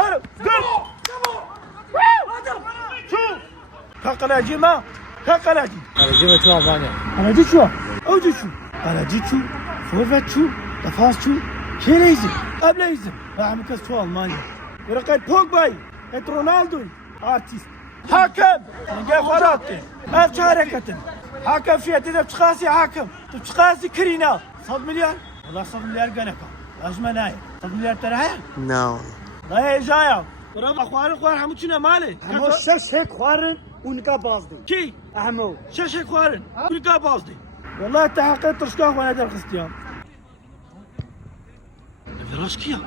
تعالوا شوف كقلاجي ما كقلاجي قلاجي شو ألمانيا قلاجي شو أوجي شو قلاجي شو فورفت شو دفاس شو كيليزي قبليزي راح شو ألمانيا ورقة بوجباي رونالدو ارتيست حاكم نجا فراتك اف حركتن حاكم فيها تدب تخاسي حاكم تخاسي كرينا 100 مليار والله 100 مليار قنكا اجمل هاي 100 مليار ترى هاي No. لا هي جايه ربع خوار همو شنو مالي همو شش هيك خوارن ونقا بازدي كي همو شش هيك خوارن ونقا بازدي والله تحققت ترشكا وانا در خستيان فيراشكيا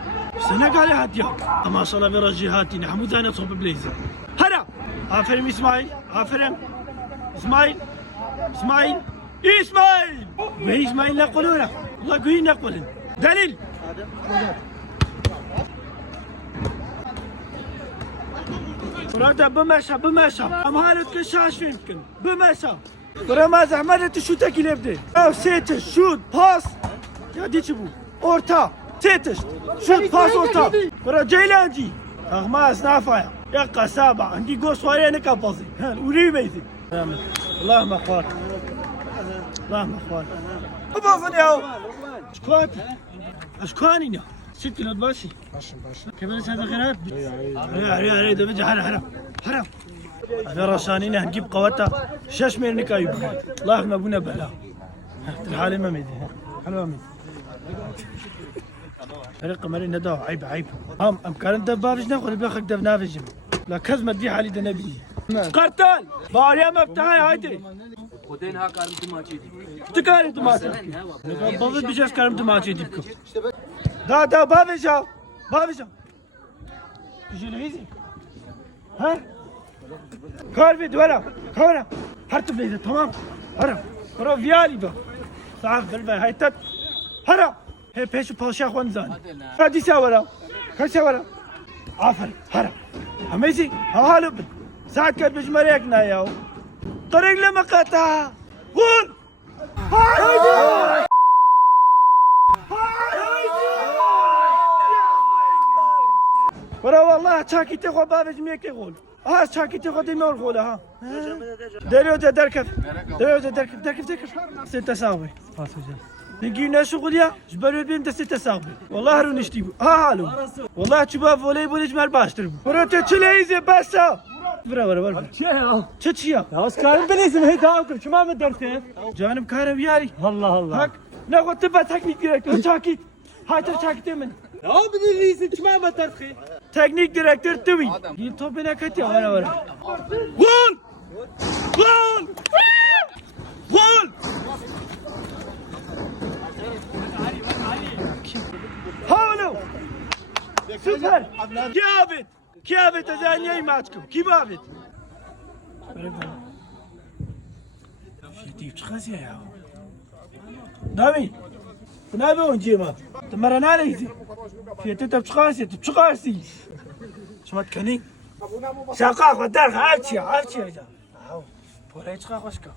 سنة قال هاتيا اما صلا فيراجي هاتينا حمود انا صوب بليزر هلا عفرم اسماعيل عفرم اسماعيل اسماعيل اسماعيل وهي اسماعيل نقولونا والله قوي نقولن دليل فرادة بمشى امهالة كشاش يمكن بمشى فرما زعملت شو تاكل يبدي او سيتش شوت باس يا دي تشبو اورتا سيتش شوت باس اورتا فرا جيلانجي اغماس نافع يقى سابع عندي قوس وارينا كابازي ولي بيتي اللهم اخوان اللهم اخوان ابوظني اهو شكوات اشكواني شكل الباشي كيف هذا غيرات يا دبج حرام انا رشانينا نجيب قوتها شاش مير نكايب الله ما ابونا بلا الحالي ما ميدي حلوه ميدي فريق مرينا دو عيب ام كان دبابج ناخذ بلاخك دبنافج لا كزمه دي حالي دنبي قرطال باريا مفتاحي هايدي خدين ها كارم تماشي تكارم تماشي بابا بيجاس كارم تماشي ديبكم دا بابجا يجي الهيزي ها كارفيد ولا كورا هرتب ليزا تمام هرا فيالي با صعب بالبا هاي تت هرا هي بيشو باشا خوانزان فادي ساورا كساورا عفر هرا هميزي هالو ساعد كد بجمريكنا ياو طريق لما قطع قول ورا والله شاكي تاخذ بابج ميك يقول شاكي تاخذ ديمور غولا دريو دركف ستة ساوي نجي ناس غوليا جبروا بين ستة ساوي والله هرو نشتيبو هالو والله تشوفها فولي بولي جمال باش تربو ورا تشليزي بس ورا تشيا هاوس كارم بليزم هي داوكم شو ما مدرسه جانب كارم ياري الله هك ناخذ تبع تكنيك ديريكتور شاكي هاي شاكي من لا بدي ليزم شو ما مدرسه تكنيك ديريكتور توي دي توبنا كتيا ورا جول حاولوا سوبر كيافت ازانيا ماتكم كيفافت شتي تخزي يا نامي نامي ونجيما تمرنا ليزي في تبشخاسي شو ما تكني شاقاق ودار عارتشي يا جا بولا يتشخاق وشكا